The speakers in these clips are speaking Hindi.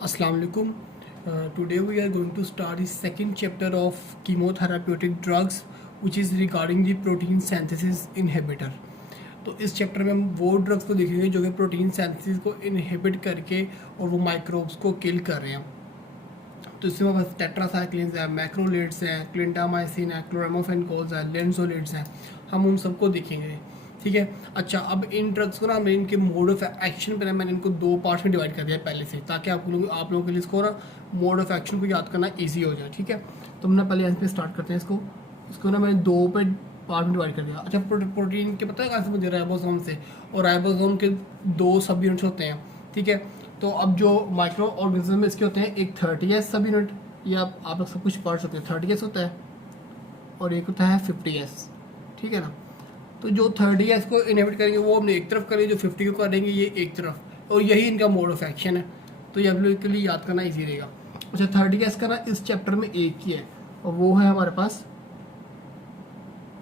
Assalamu alaikum. Today we are going to start the second chapter of chemotherapeutic drugs, which is regarding the protein synthesis inhibitor. तो इस चैप्टर में हम वो ड्रग्स को देखेंगे जो कि प्रोटीन सिंथेसिस को इनहिबिट करके और वो माइक्रोब्स को किल कर रहे हैं. तो इसमें बस टेट्रासाइक्लिन्स हैं, मैक्रोलेट्स हैं, क्लिंटामाइसिन है, क्लोरामोफेनकोल्स है, लेंसोलेट्स हैं. हम उन सबको देखेंगे. ठीक है. अच्छा, अब इन ड्रग्स को ना हमने इनके मोड ऑफ एक्शन पर मैंने इनको दो पार्ट्स में डिवाइड कर दिया पहले से, ताकि आप लोगों के लिए इसको ना मोड ऑफ एक्शन को याद करना ईजी हो जाए. ठीक है. तो हम ना पहले यहाँ पे स्टार्ट करते हैं इसको ना मैंने दो पे पार्ट में डिवाइड कर दिया. अच्छा, प्रोटीन के पता है कहाँ से मुझे, राइबोसोम से. और राइबोसोम के दो सब यूनिट्स होते हैं. ठीक है. तो अब जो माइक्रो ऑर्गेनिज्म में इसके होते हैं, एक 30S सब यूनिट, या आप लोग सब कुछ पढ़ सकते हैं. 30S होता है और एक होता है 50S. ठीक है ना. तो जो 30S को इनहिबिट करेंगे वो हमने एक तरफ करेंगे, जो 50 को करेंगे ये एक तरफ, और यही इनका मोड ऑफ एक्शन है. तो ये आप लोगों के लिए याद करना ईजी रहेगा. अच्छा, 30S का ना इस चैप्टर में एक ही है, और वो है हमारे पास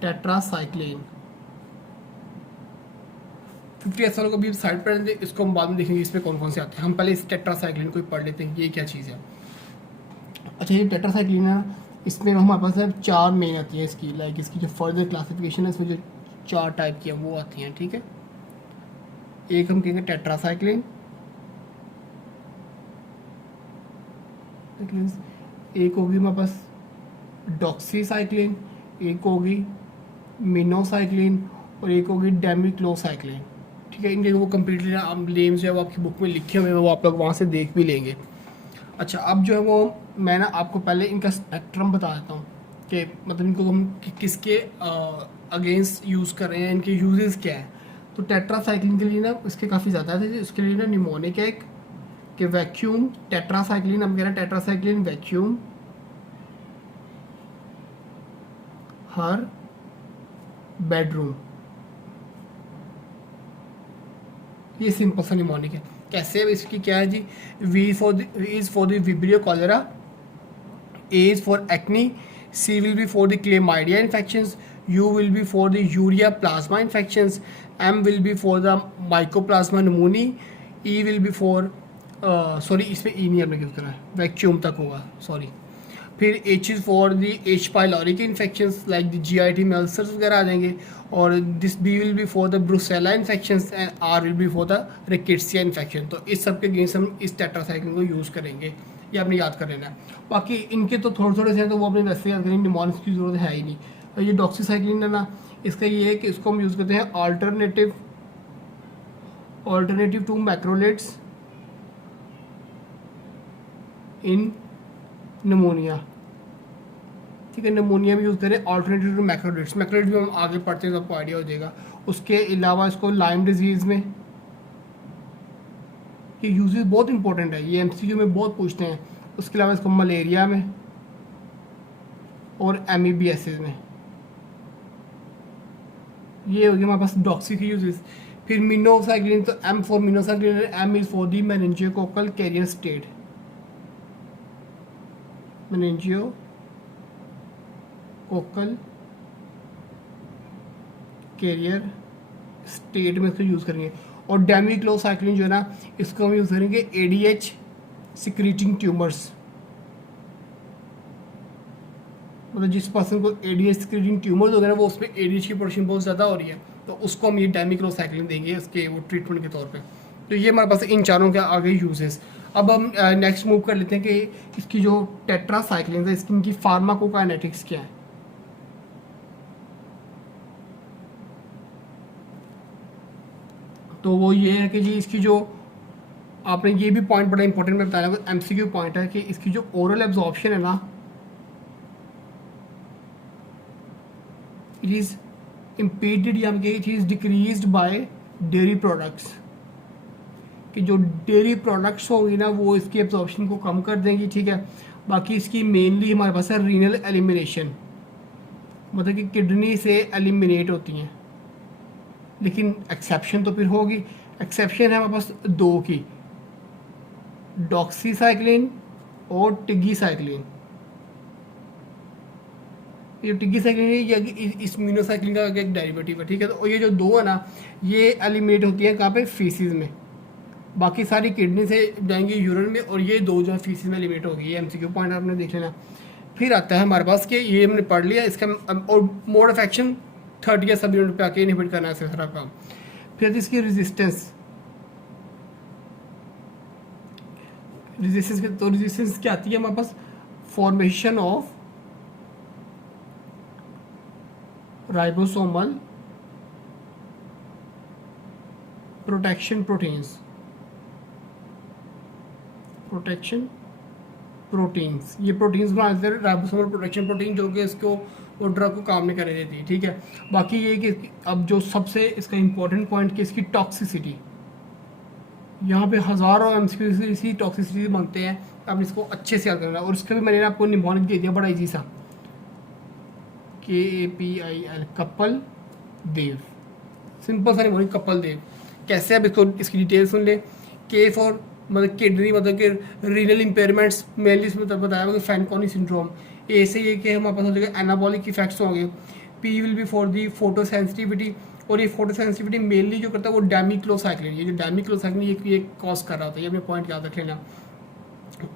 टेट्रासाइक्लिन. 50S वालों को भी साइड पर रहेंगे, इसको हम बाद में देखेंगे इसमें कौन कौन से आते हैं. हम पहले इस टेट्रासाइक्लिन को ही पढ़ लेते हैं ये क्या चीज़ है. अच्छा, ये टेट्रासाइक्लिन है, इसमें हमारे पास है 4 मेन आती है इसकी, लाइक इसकी जो फर्दर क्लासिफिकेशन है इसमें जो 4 टाइप की है वो आती हैं. ठीक है. एक हम कहेंगे टेट्रासाइक्लिन, एक होगी हमारे पास डॉक्सीसाइक्लिन, एक होगी मिनोसाइक्लिन, और एक होगी डेमिक्लोसाइक्लिन. ठीक है. इनके वो कम्प्लीटली नेम्स जो है वो आपकी बुक में लिखे हुए हैं, वो आप लोग वहाँ से देख भी लेंगे. अच्छा, अब जो है वो मैं ना आपको पहले इनका स्पेक्ट्रम बता देता हूँ कि मतलब इनको हम किसके अगेंस्ट यूज़ कर रहे हैं, इनके यूजेस क्या है. तो टेट्रासाइक्लिन के लिए ना इसके काफ़ी ज़्यादा है. उसके लिए ना निमोनिक है एक, कि वैक्यूम टेट्रासाइक्लिन, हम कह रहे हैं टेट्रासाइक्लिन वैक्यूम हर बेडरूम. ये सिंपल सा निमोनिक है. कैसे है इसकी, क्या है जी. V is for the Vibrio cholera, A is for acne, C will be for the chlamydia infections, U will be for the urea plasma infections, M will be for the mycoplasma pneumoniae, E will be for sorry इसमें ई नहीं हमने यूज़ करा है, वैक्यूम तक होगा, सॉरी. फिर H is for the H pyloric infections like the GIT में अल्सर्स वगैरह आ जाएंगे. और this B will be for the Brucella infections and R will be for the rickettsia infection. तो इस सब के अगेंस्ट हम इस टेट्रासाइक्लिन को यूज़ करेंगे. ये आपने याद कर लेना है. बाकी इनके तो थोड़े थोड़े से हैं, तो वो अपने वैसे याद करेंगे, निमोनिक्स की जरूरत है ही नहीं. और ये डॉक्सीसाइक्लिन है ना, इसका ये है कि इसको हम यूज़ करते हैं ऑल्टरनेटिव टू मैक्रोलेट्स इन निमोनिया. ठीक है. निमोनिया में यूज़ करें ऑल्टरनेटिव टू मैक्रोलेट्स. मैक्रोलेट्स भी हम आगे पढ़ते हैं तो आपको आइडिया हो जाएगा. उसके अलावा इसको लाइम डिजीज़ में, ये यूजेस बहुत इंपॉर्टेंट है, ये MCQ में बहुत पूछते हैं. उसके अलावा इसको मलेरिया में और एमीबियासिस में. ये हो गया हमारे पास डॉक्सी के यूजेस. फिर मिनोसाइक्लिन, तो M for minocycline, M is for the meningococcal carrier state. Meningococcal carrier state में इसको यूज़ करेंगे. और डेमिक्लोसाइक्लिन जो है ना, इसको हम यूज़ करेंगे ADH सिक्रीटिंग ट्यूमर्स. मतलब जिस पर्सन को ADH सिक्रीटिंग ट्यूमर्स हो गए ना, वो उसमें ADH की प्रोडक्शन बहुत ज़्यादा हो रही है, तो उसको हम ये डेमिक्लोसाइक्लिन देंगे इसके वो ट्रीटमेंट के तौर पे. तो ये हमारे पास इन चारों के आगे यूजेस. अब हम नेक्स्ट मूव कर लेते हैं कि इसकी जो टेट्रासाइक्लिन है, इसकी इनकी फार्माकोकाइनेटिक्स क्या है. तो वो ये है कि जी इसकी जो आपने ये भी पॉइंट बड़ा इंपॉर्टेंट में बताया, MCQ पॉइंट है कि इसकी जो ओरल एब्जॉर्प्शन है ना, इट इज़ इम्पीडेड, या it is decreased bye dairy products. कि जो डेयरी प्रोडक्ट्स होंगी ना वो इसकी एब्जॉर्प्शन को कम कर देंगी. ठीक है. बाकी इसकी मेनली हमारे पास है रीनल एलिमिनेशन, मतलब कि किडनी से एलिमिनेट होती हैं. लेकिन एक्सेप्शन तो फिर होगी. एक्सेप्शन है हमारे पास दो की, डॉक्सीसाइक्लिन और टिग्गीसाइक्लिन. ये टिग्गीसाइक्लिन ये इस मिनोसाइक्लिन का एक डेरिवेटिव है. ठीक है. तो ये जो दो है ना, ये एलिमिनेट होती है कहाँ पे, फीसिस में. बाकी सारी किडनी से जाएंगी यूरिन में, और ये दो जो है फीसिस में लिमिट होगी। ये एमसीक्यू पॉइंट आपने देख लेना। फिर आता है हमारे पास कि ये हमने पढ़ लिया इसका, और मोड ऑफ एक्शन 30 या सब यूनिट पे आके इनहिबिट करना है इस तरह का। फिर इसकी रेजिस्टेंस, तो रेजिस्टेंस क्या आती है हमारे पास, formation of ribosomal protection proteins, ये प्रोटीन्स बनाते हैं राइबोसोमल प्रोटेक्शन प्रोटीन, जो कि इसको वो ड्रग को काम नहीं करने देती, ठीक है। बाकी ये कि अब जो सबसे इसका इंपॉर्टेंट पॉइंट कि इसकी टॉक्सिसिटी, यहाँ पे हज़ारों एमसीक्यू इसी टॉक्सिसिटी बनते हैं, अब इसको अच्छे से याद करना। और इसका भी मैंने आपको निमोनिक दे दिया, बड़ा इजी सा, KAPIL, कपल देव, सिंपल सा निमोनिक कपल देव। कैसे आप इसको, इसकी डिटेल सुन ले। के फॉर मतलब किडनी, मतलब कि रीनल इम्पेयरमेंट्स, मेनली इसमें तो बताया हुआ कि फैनकॉनी सिंड्रोम। ए से ये कि हमारे पास हो जाएगा एनाबॉलिक इफेक्ट्स होंगे। P will be for the photosensitivity, और ये फोटोसेंसिटिविटी मेनली जो करता है वो डैमिक्लोसाइक्लिन, ये जो डैमिक्लोसाइक्लिन ये कॉज कर रहा होता है, ये अपने पॉइंट याद रख लेना।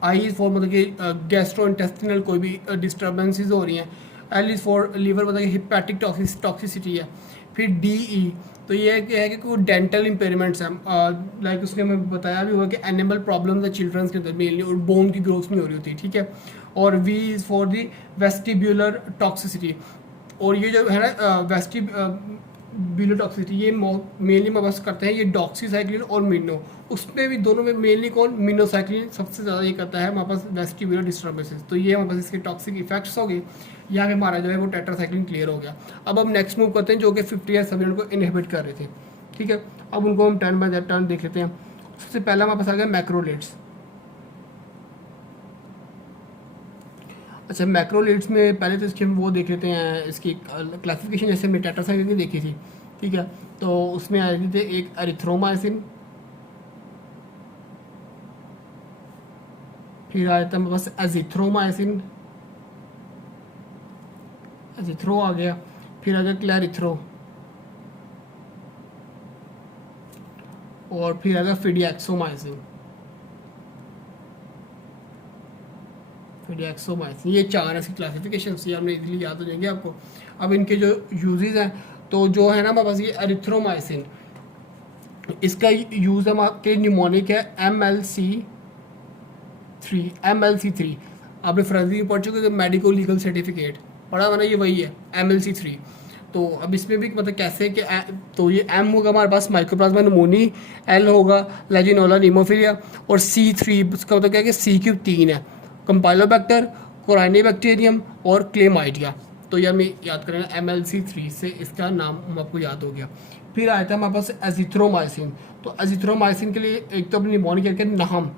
आई इज फॉर मतलब कि गैस्ट्रो इंटेस्टिनल कोई भी डिस्टर्बेंसेज हो रही हैं। एल इज फॉर लीवर, मतलब कि हिपैटिक टॉक्सिसिटी है। फिर DE, तो ये है कि कोई डेंटल इम्पेयरमेंट्स हैं, लाइक उसने हमें बताया भी हुआ कि एनिमल प्रॉब्लम्स है चिल्ड्रंस के अंदर मेनली, और बोन की ग्रोथ नहीं हो रही होती, ठीक है। और V is for the vestibular toxicity, और ये जो है ना वेस्टिब्यूलर टॉक्सिसिटी, ये मेनली बस करते हैं ये डॉक्सीसाइक्लिन और मिनो, उसमें भी दोनों में मेनली कौन, मिनोसाइक्लिन सबसे ज़्यादा ये करता है हमारे पास वेस्टिब्यूलर डिस्टर्बेंसेस। तो ये हमारे पास इसके टॉक्सिक इफेक्ट्स हो गए। यहाँ पे हमारा जो है वो टेट्रासाइक्लिन क्लियर हो गया। अब हम नेक्स्ट मूव करते हैं जो कि 50 या 70 को इनहिबिट कर रहे थे, ठीक है। अब उनको हम टर्न बाय टर्न देख लेते हैं। सबसे पहला हमारे पास आ गया मैक्रोलेट्स। अच्छा, मैक्रोलेट्स में पहले तो इसकी हम वो देख लेते हैं, इसकी क्लासिफिकेशन जैसे हमने टेट्रासाइक्लिन देखी थी, ठीक है। तो उसमें आ रही थी एक एरिथ्रोमाइसिन, फिर आया था हमारे पास एजिथ्रोमाइसिन, एजिथ्रो आ गया, फिर आ गया क्लैरिथ्रो, और फिर आ गया फिडिएक्सोमाइसिन। ये 4 ऐसी क्लासिफिकेशन ये हमने इजीली याद हो जाएंगे आपको। अब इनके जो यूजेस हैं, तो जो है ना हमारे पास ये एरिथ्रोमाइसिन, इसका यूज़ हम आपके न्यूमोनिक है MLC3। आपने फ्रेंजी में पढ़ चुके मेडिको लीगल सर्टिफिकेट पढ़ा हुआ ना, ये वही है MLC3। तो अब इसमें भी मतलब कैसे कि तो ये M होगा हमारे पास माइकोप्लाज्मा न्यूमोनी, L होगा लेजिनोला नीमोफिलिया, और C3 उसका मतलब क्या है कि C3 है कंपाइलोबैक्टर, कोराइनेबैक्टीरियम और क्लेमाइडिया। तो ये हमें याद करना MLC3 से इसका नाम हम आपको याद हो गया। फिर आया था हमारे पास एजिथ्रोमाइसिन। तो एजिथ्रोमाइसिन के लिए एक तो अपनी निमोनिक करके नहम,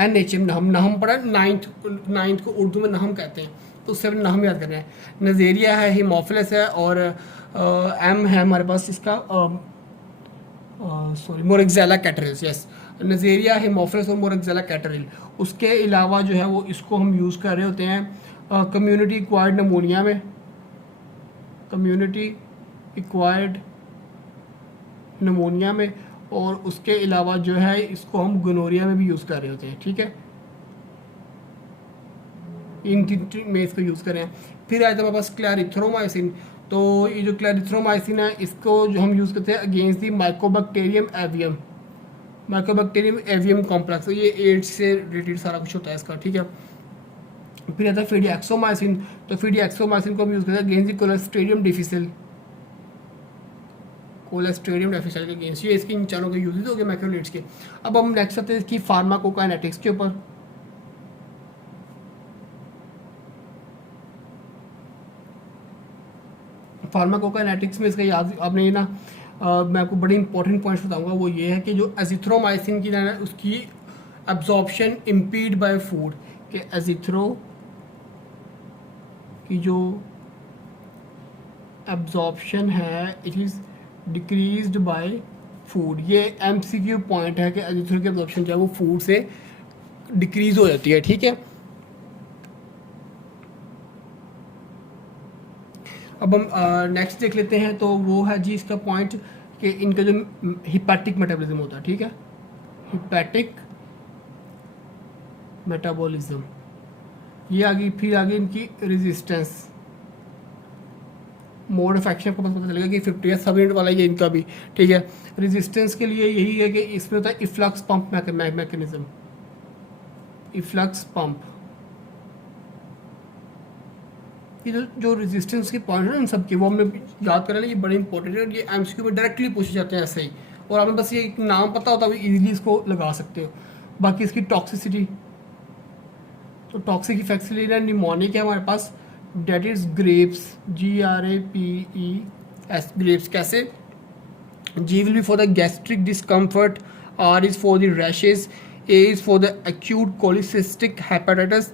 NHM नहम पढ़ा, नाइन्थ को उर्दू में नहम कहते हैं, तो उससे अपने नाम याद करना है। नज़ेरिया है, हीमोफिलस है, और M है हमारे पास इसका मोरेक्सेला कैटरिल्स। यस, नज़ेरिया, हीमोफिलस और मोरेक्सेला कैटरिल। उसके अलावा जो है वो इसको हम यूज़ कर रहे होते हैं कम्युनिटी एक्वायर्ड नमोनिया में, और उसके अलावा जो है इसको हम गोनोरिया में भी यूज़ कर रहे होते हैं, ठीक है। इन तीन में इसको यूज़ करें। फिर आया था हमारे पास क्लैरिथ्रोमाइसिन। तो ये जो क्लैरिथ्रोमाइसिन है, इसको जो हम यूज़ करते हैं against the Mycobacterium avium complex. तो ये एड्स से रिलेटेड सारा कुछ होता है इसका, ठीक है। फिर आता है फिडिएक्सोमाइसिन। तो फिडिएक्सोमाइसिन को हम यूज़ करते हैं अगेंस्ट दी कोलेस्ट्रेडियम डिफिसिल के अगेंस्ट। ये इसके इन चारों के यूजेज हो गए मैक्रोलेट्स के। अब हम नेक्स्ट आते हैं इसकी फार्माकोकाइनेटिक्स के ऊपर। फार्माकोकाइनेटिक्स में इसका याद आपने ना मैं आपको बड़े इंपॉर्टेंट पॉइंट्स बताऊंगा। वो ये है कि जो एजिथ्रोमाइसिन की है उसकी एब्जॉर्प्शन इम्पीड बाय फूड, कि एजिथ्रो की जो एब्जॉर्प्शन है it is decreased bye food. ये MCQ पॉइंट है कि एजिथ्रो की एब्जॉर्प्शन जो है वो फूड से डिक्रीज हो जाती है, ठीक है। अब हम नेक्स्ट देख लेते हैं। तो वो है जी इसका पॉइंट कि इनका जो हिपैटिक मेटाबॉलिज्म होता है, ठीक है। हिपैटिक मेटाबॉलिज्म, ये आगे फिर आगे इनकी रेजिस्टेंस, मोड ऑफ एक्शन को पता चलेगा कि 50 सब यूनिट वाला ये इनका भी, ठीक है। रेजिस्टेंस के लिए यही है कि इसमें होता है efflux pump mechanism, efflux pump. ये जो रेजिस्टेंस के पॉइंट है इन सब के, वो हमने याद कर लेना, ये बड़े इंपॉर्टेंट है। ये एमसीक्यू में डायरेक्टली पूछे जाते हैं ऐसे ही, और आपने बस ये एक नाम पता होता है इजीली इसको लगा सकते हो। बाकी इसकी टॉक्सिसिटी, तो टॉक्सिक इफेक्ट्स ले रहा निमोनिक है हमारे पास, that is grapes, GRAPES, grapes कैसे, G will be for the gastric discomfort, R is for the rashes, A is for the acute cholecystic hepatitis,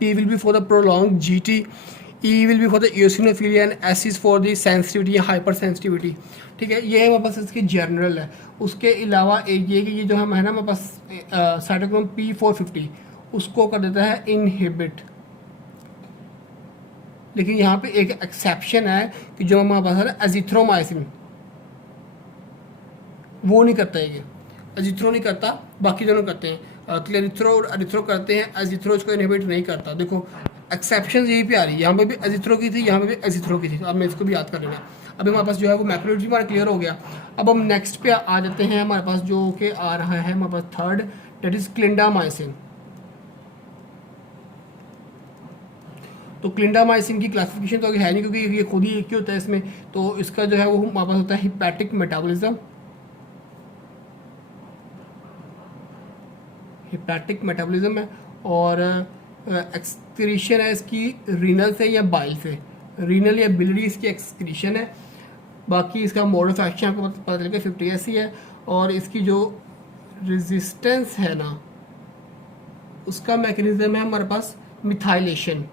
P will be for the prolonged GT, E will be for the eosinophilia and S is for the sensitivity या hypersensitivity, ठीक है। ये हमारे पास इसकी जनरल है। उसके अलावा एक ये कि ये जो हम है ना हमारे पास साइटोक्रोम P450 उसको कर देता है इनहिबिट, लेकिन यहाँ पे एक एक्सेप्शन है कि जो हमारे पास है एजिथ्रोमाइसिन, वो नहीं करता है, ये एजिथ्रो नहीं करता, बाकी दोनों करते हैं। क्लेरिथ्रो और एरिथ्रो करते हैं, एजिथ्रो इसको इनहिबिट नहीं करता। देखो एक्सेप्शन यहीं पे आ रही है, यहाँ पे भी एजिथ्रो की थी, यहाँ पे भी एजिथ्रो की थी, तो अब मैं इसको भी याद कर लेना। अभी हमारे पास जो है वो मैक्रोलॉजी हमारा क्लियर हो गया। अब हम नेक्स्ट पे आ जाते हैं, हमारे पास जो कि आ रहा है हमारे पास थर्ड, डेट इज क्लिंडामाइसिन। तो क्लिंडामाइसिन की क्लासिफिकेशन तो है नहीं, क्योंकि ये खुद ही एक ही होता है इसमें। तो इसका जो है वो हमारे पास होता है हिपैटिक मेटाबॉलिज्म, हिपैटिक मेटाबॉलिज्म है, और एक्सक्रीशन है इसकी रीनल से या बाइल से, रीनल या बिलरी इसकी एक्सक्रीशन है। बाकी इसका मोड ऑफ एक्शन आपको पता चलेगा 50 ऐसी है, और इसकी जो रेजिस्टेंस है ना उसका मैकेनिज्म है हमारे पास methylation,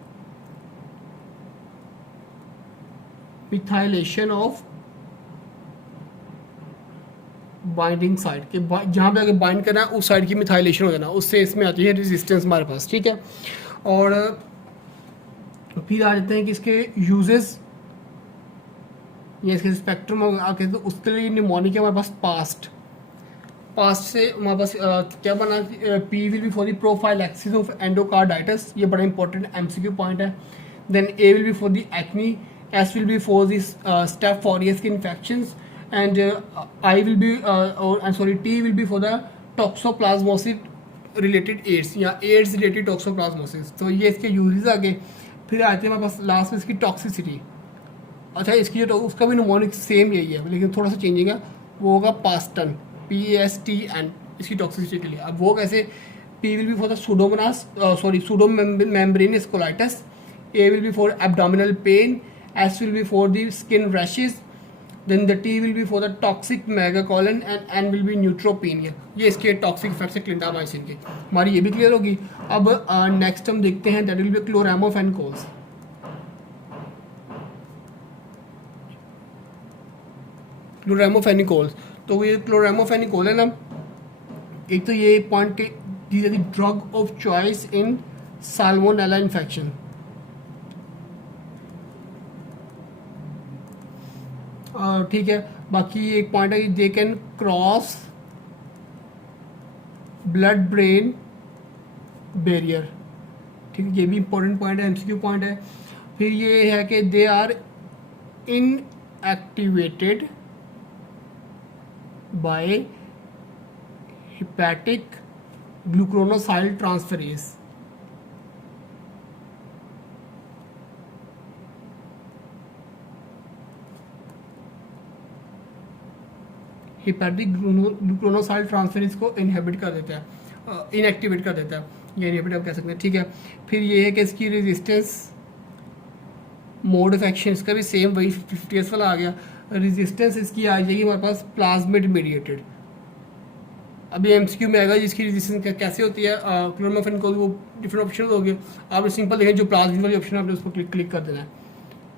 methylation of binding site के, जहाँ पे आगे बाइंड करना है उस साइड की मिथाइलेशन हो जाना, उससे इसमें आती है रेजिस्टेंस हमारे पास, ठीक है। और फिर आ जाते हैं कि इसके यूजेस या इसके स्पेक्ट्रम आके, तो उसके लिए निमोनिक है हमारे पास पास्ट से हमारे पास क्या बना, P will be for the prophylaxis of endocarditis, ये बड़ा इंपॉर्टेंट एमसीक्यू पॉइंट है। Then A will be for the acne, S will be for this staph aureus infections, and I will be T will be for the toxoplasmosis related AIDS या AIDS related toxoplasmosis। तो ये इसके यूजेस आगे। फिर आते हैं हमारे पास लास्ट में इसकी टॉक्सिसिटी। अच्छा, इसकी जो उसका भी निमोनिक सेम यही है, लेकिन थोड़ा सा चेंजिंग है, वो होगा पास्टन, PASTN इसकी टॉक्सिसिटी के लिए। अब वो कैसे, P will be for the pseudomembranous colitis, A will be for abdominal pain, S will be for the skin rashes, then the T will be for the toxic megacolon and N will be neutropenia। ये इसके टॉक्सिक इफेक्ट्स है क्लिंडामाइसिन के। हमारी ये भी क्लियर होगी। अब नेक्स्ट हम देखते हैं, दैट विल बी क्लोरामोफेनिकोल्स। क्लोरामोफेनिकोल्स, तो ये क्लोरामोफेनिकोल है ना, एक तो ये पॉइंट के these are the drug of choice in salmonella infection. ठीक है, बाकी एक पॉइंट है, they can cross blood brain barrier, ठीक है, ये भी इंपॉर्टेंट पॉइंट है, एमसीक्यू पॉइंट है। फिर ये है कि they are inactivated by hepatic glucuronosyl transferase. Hepatic glucuronosyl transferase को इनहिबिट कर देता है, इनएक्टिवेट कर देता है, ये इनहिबिट आप कह सकते हैं, ठीक है। फिर ये है कि इसकी रेजिस्टेंस, मोड ऑफ एक्शन इसका भी सेम वही 50s वाला आ गया। रेजिस्टेंस इसकी आ जाएगी हमारे पास प्लाज्मिड मीडिएटेड। अभी एमसीक्यू में आएगा जिसकी रेजिस्टेंस कैसे होती है, क्लोरामोफेनिकोल, वो डिफरेंट ऑप्शन हो गए। आप सिंपल देखें, जो प्लाज्मिड वाली ऑप्शन है आपने उस पर क्लिक कर देना है,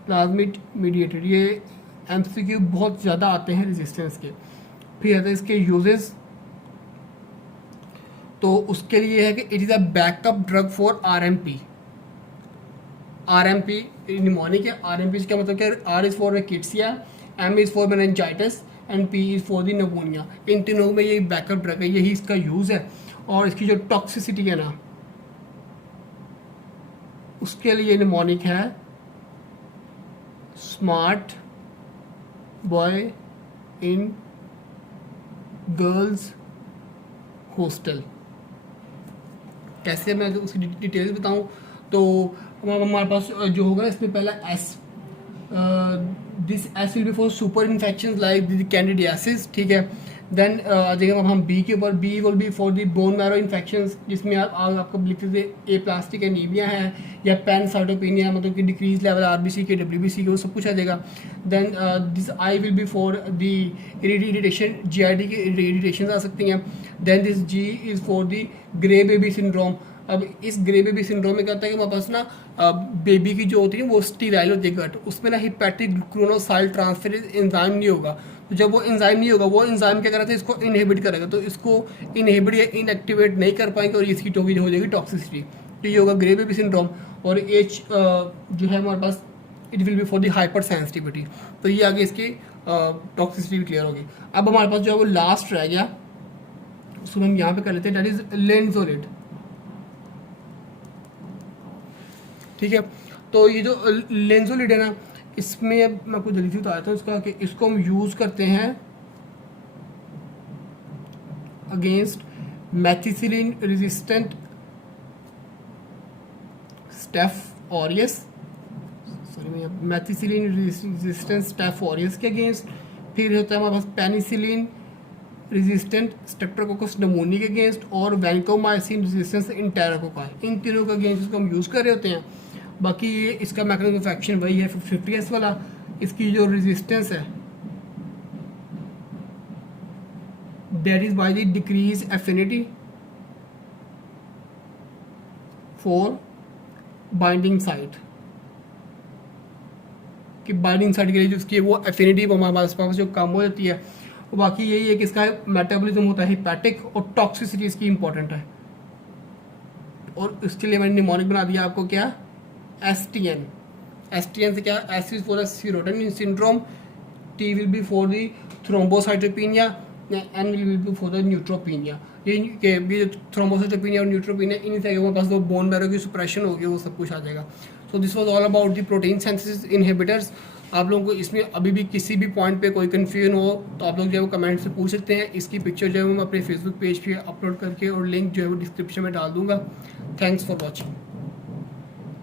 प्लाज्मिड मीडिएटेड। ये एमसीक्यू बहुत ज़्यादा आते हैं रेजिस्टेंस के। फिर आते हैं इसके यूजेस, तो उसके लिए है कि it is a backup drug for RMP। RMP mnemonic है, RMP का मतलब क्या, R is for rickettsia, M is for meningitis, and P is for the pneumonia. इन तीनों में ये बैकअप ड्रग है, यही इसका यूज़ है। और इसकी जो टॉक्सिसिटी है ना, उसके लिए निमोनिक है smart boy in girls hostel. कैसे मैं उसकी डिटेल्स बताऊं, तो हमारे पास जो होगा इसमें पहला S, this S will be for super infection like candidiasis, ठीक है। देन आ जाएगा हम बी के ऊपर, B will be for the bone marrow infection, जिसमें आपको लिखते थे ए प्लास्टिक एनीमिया है या पैनसाइटोपेनिया, मतलब कि डिक्रीज लेवल आरबीसी के, डब्ल्यूबीसी के, वो सब कुछ आ जाएगा। Then this I will be for the irritation, GID की इरिटेशन आ सकती हैं। Then this G is for the grey baby syndrome. अब इस ग्रे बेबी सिंड्रोम में क्या होता है कि हमारे पास ना बेबी की जो होती है वो स्टीराइल होती है गट, उसमें ना हिपैटिक ग्लूकोसाइल ट्रांसफरेज एंजाइम नहीं होगा। तो जब वो एंजाइम नहीं होगा, वो एंजाइम क्या करेगा, इसको इनहिबिट करेगा, तो इसको इनहिबिट या इनएक्टिवेट नहीं कर पाएंगे और इसकी तो हो जाएगी टॉक्सिसिटी। तो ये होगा ग्रे बेबी सिंड्रोम। और एच जो है हमारे पास, it will be for the hypersensitivity. तो ये आगे इसकी टॉक्सिसिटी भी क्लियर होगी। अब हमारे पास जो है वो लास्ट रह गया, उसको हम यहाँ पे कर लेते हैं, दैट इज लेंजोलिड, ठीक है। तो ये जो लेंजोलिड है ना, इसमें मैं आपको जल्दी से बताया था उसका कि इसको हम यूज़ करते हैं against methicillin resistant staph aureus, sorry methicillin resistant staph aureus के अगेंस्ट। फिर होता है हमारे पास पेनिसिलिन रेजिस्टेंट स्ट्रेप्टोकोकस निमोनिया के अगेंस्ट, और वैंकोमाइसिन रेजिस्टेंस इंटेरोकोकाई। इन तीनों के अगेंस्ट इसको हम यूज़ कर रहे होते हैं। बाकी ये इसका मैकेनिज्म ऑफ एक्शन वही है 50S वाला। इसकी जो रेजिस्टेंस है that is by the decrease affinity for binding site, कि बाइंडिंग साइट के लिए जो उसकी वो एफिनिटी हमारे पास जो कम हो जाती है। और बाकी यही है कि इसका मेटाबॉलिज्म होता है हिपैटिक, और टॉक्सिसिटी इसकी इंपॉर्टेंट है। और इसके लिए मैंने निमोनिक बना दिया आपको क्या, एसटीएन। एसटीएन से क्या, S is for serotonin syndrome, T will be for the thrombocytopenia, N will be for the neutropenia. ये थ्रोम्बोसाइटोपेनिया और न्यूट्रोपेनिया, इन से हमारे पास जो बोन मैरो की सुप्रेशन होगी वो सब कुछ आ जाएगा। So this was all about the protein synthesis inhibitors. आप लोगों को इसमें अभी भी किसी भी पॉइंट पे कोई कन्फ्यूजन हो तो आप लोग जो है वो कमेंट से पूछ सकते हैं। इसकी पिक्चर जो है वो मैं अपने फेसबुक पेज पे अपलोड करके और लिंक जो है वो डिस्क्रिप्शन में डाल दूंगा। Thanks for watching.